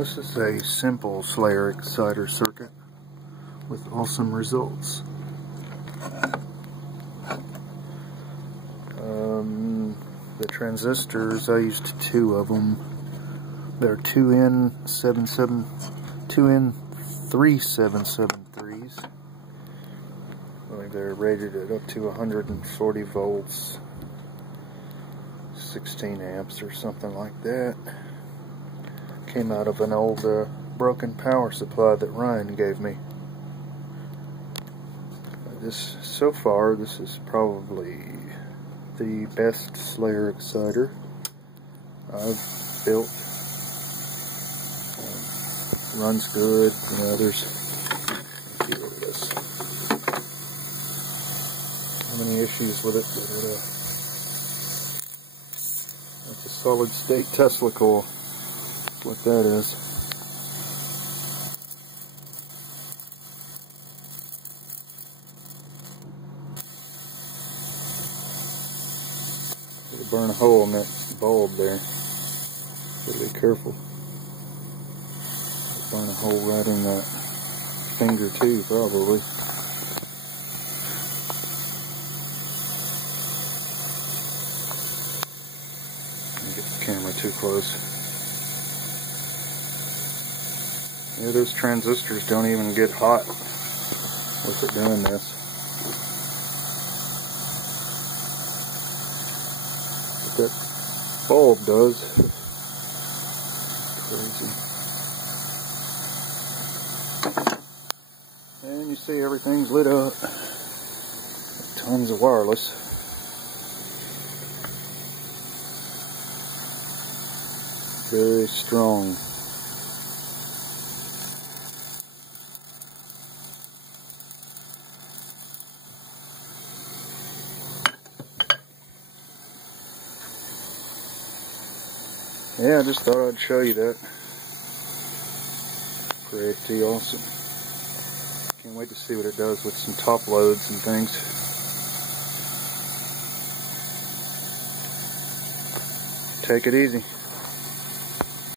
This is a simple Slayer exciter circuit with awesome results. The transistors, I used 2 of them. They're 2N3773s. I think they're rated at up to 140 volts, 16 amps or something like that. Came out of an old broken power supply that Ryan gave me. So far, this is probably the best Slayer exciter I've built. Runs good. Let's see what it is. How many issues with it? That's a solid state Tesla coil. That's what that is. It'll burn a hole in that bulb there. So be careful. It'll burn a hole right in that finger too, probably. Don't get the camera too close. Yeah, those transistors don't even get hot with it doing this. But that bulb does. Crazy. And you see everything's lit up. Tons of wireless. Very strong. Yeah, I just thought I'd show you that. Pretty awesome. Can't wait to see what it does with some top loads and things. Take it easy.